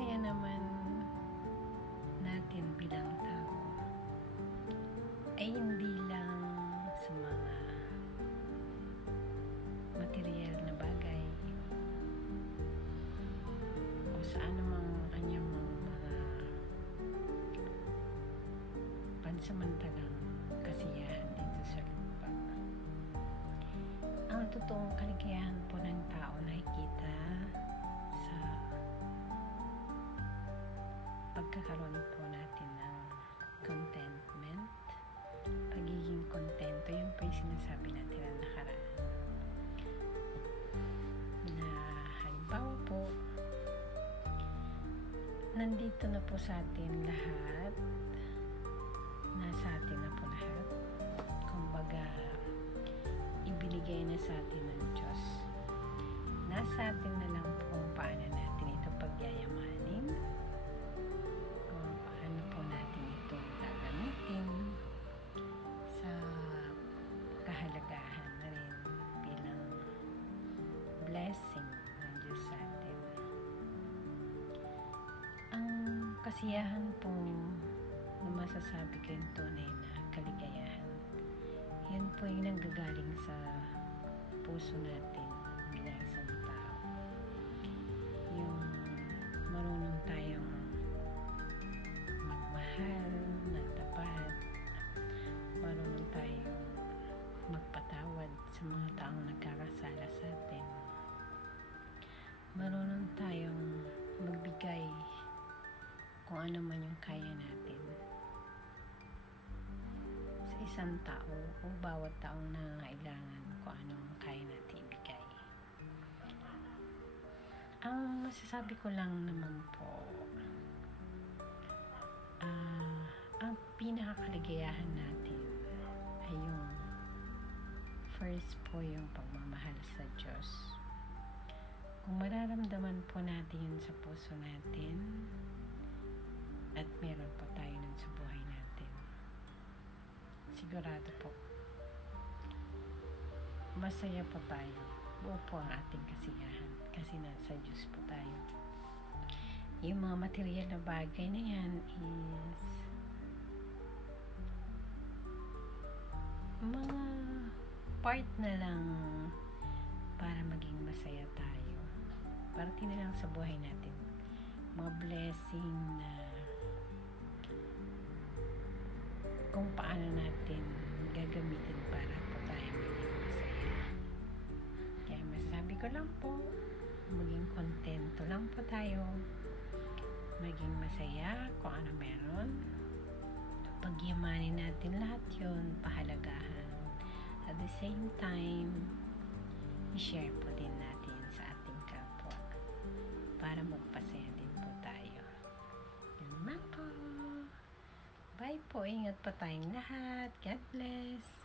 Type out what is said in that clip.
saya naman natin bilang tao ay hindi lang sa mga material na bagay o sa anumang kanyang mga pansamantalang kasiyahan dito sa lupa. Ang totoong kaligayahan po ng tao nakikita sa pagkakaroon po natin ng contentment, pagiging kontento. Yun po yung sinasabi natin na nakaraan. Na halimbawa po, nandito na po sa atin lahat, nasa atin na po lahat. Kumbaga, ibinigay na sa atin ng Diyos. Nasa atin na lang po kung paano natin ito pagyayamanin, kung paano po natin ito gagamitin sa kahalagahan na rin bilang blessing ng Diyos sa atin. Ang kasiyahan po na masasabi ko yung tunay na kaligayahan, yan po yung nanggagaling sa puso natin bilang isang tao. Yung marunong tayong magmahal na tapat, marunong tayong magpatawad sa mga taong nagkakasala sa atin, marunong tayong magbigay kung ano man yung kaya natin sa isang tao o bawat taong nangangailangan kung ano ang kaya natin ibigay. Ang masasabi ko lang naman po, ang pinakakaligayahan natin ay yung first po yung pagmamahal sa Diyos. Kung mararamdaman po natin yun sa puso natin at meron po tayo nun sa buhay natin, sigurado po masaya po tayo. Buo po ang ating kasiyahan kasi nasa Diyos po tayo. Yung mga material na bagay na yan is mga part na lang para maging masaya tayo. Parte na lang sa buhay natin. Mga blessing na kung paano natin gagamitin para po tayo maging masaya. Kaya masasabi ko lang po, maging kontento lang po tayo, maging masaya kung ano meron, pagyamanin natin lahat yun, pahalagahan. At the same time, i-share po din natin sa ating kapwa para magpasaya din po tayo. Yun lang po. Bye po. Ingat pa tayong lahat. God bless.